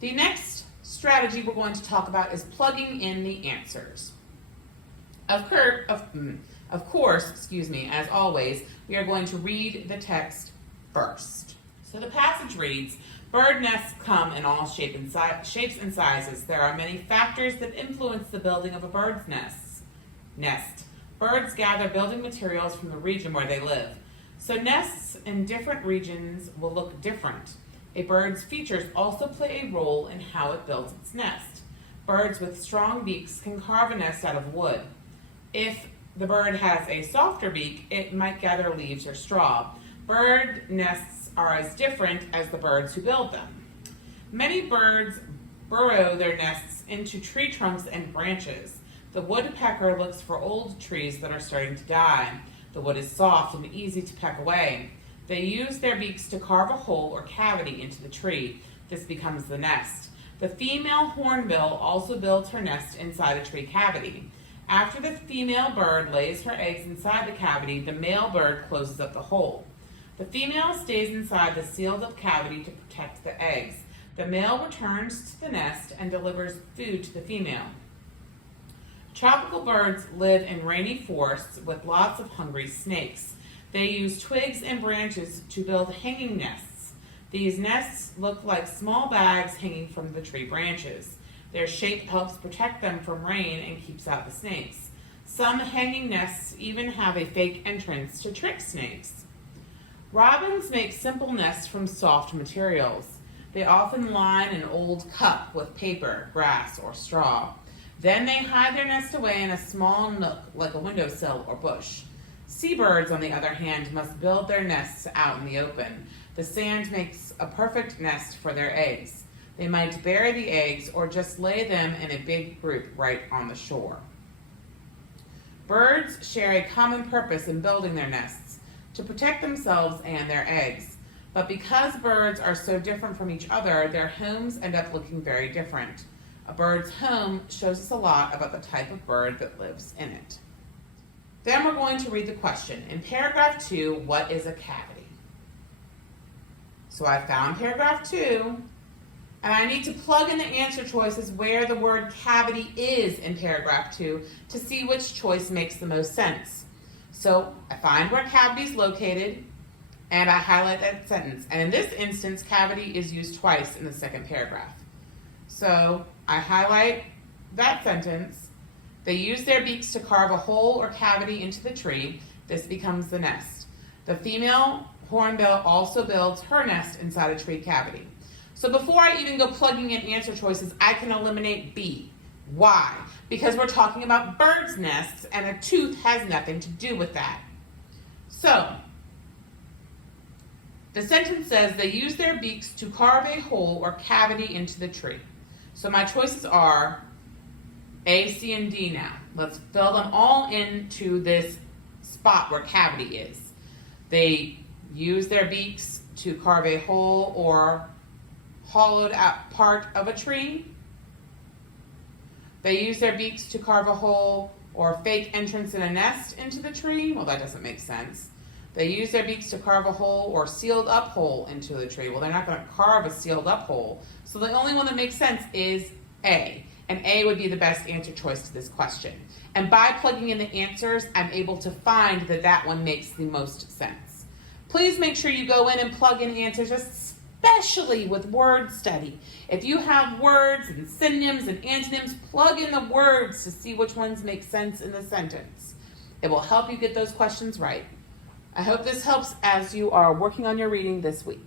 The next strategy we're going to talk about is plugging in the answers. Of course, as always, we are going to read the text first. So the passage reads, bird nests come in all shapes and sizes. There are many factors that influence the building of a bird's nest. Birds gather building materials from the region where they live. So nests in different regions will look different. A bird's features also play a role in how it builds its nest. Birds with strong beaks can carve a nest out of wood. If the bird has a softer beak, it might gather leaves or straw. Bird nests are as different as the birds who build them. Many birds burrow their nests into tree trunks and branches. The woodpecker looks for old trees that are starting to die. The wood is soft and easy to peck away. They use their beaks to carve a hole or cavity into the tree. This becomes the nest. The female hornbill also builds her nest inside a tree cavity. After the female bird lays her eggs inside the cavity, the male bird closes up the hole. The female stays inside the sealed-up cavity to protect the eggs. The male returns to the nest and delivers food to the female. Tropical birds live in rainy forests with lots of hungry snakes. They use twigs and branches to build hanging nests. These nests look like small bags hanging from the tree branches. Their shape helps protect them from rain and keeps out the snakes. Some hanging nests even have a fake entrance to trick snakes. Robins make simple nests from soft materials. They often line an old cup with paper, grass, or straw. Then they hide their nest away in a small nook like a windowsill or bush. Seabirds, on the other hand, must build their nests out in the open. The sand makes a perfect nest for their eggs. They might bury the eggs or just lay them in a big group right on the shore. Birds share a common purpose in building their nests, to protect themselves and their eggs. But because birds are so different from each other, their homes end up looking very different. A bird's home shows us a lot about the type of bird that lives in it. Then we're going to read the question. In paragraph 2, what is a cavity? So I found paragraph 2, and I need to plug in the answer choices where the word cavity is in paragraph 2 to see which choice makes the most sense. So I find where cavity is located, and I highlight that sentence. And in this instance, cavity is used twice in the second paragraph. So I highlight that sentence. They use their beaks to carve a hole or cavity into the tree. This becomes the nest. The female hornbill also builds her nest inside a tree cavity. So before I even go plugging in answer choices, I can eliminate B. Why? Because we're talking about birds' nests, and a tooth has nothing to do with that. So the sentence says they use their beaks to carve a hole or cavity into the tree. So my choices are A, C, and D now. Let's fill them all into this spot where cavity is. They use their beaks to carve a hole or hollowed out part of a tree. They use their beaks to carve a hole or fake entrance in a nest into the tree. Well, that doesn't make sense. They use their beaks to carve a hole or sealed up hole into the tree. Well, they're not going to carve a sealed up hole. So the only one that makes sense is A. And A would be the best answer choice to this question. And by plugging in the answers, I'm able to find that that one makes the most sense. Please make sure you go in and plug in answers, especially with word study. If you have words and synonyms and antonyms, plug in the words to see which ones make sense in the sentence. It will help you get those questions right. I hope this helps as you are working on your reading this week.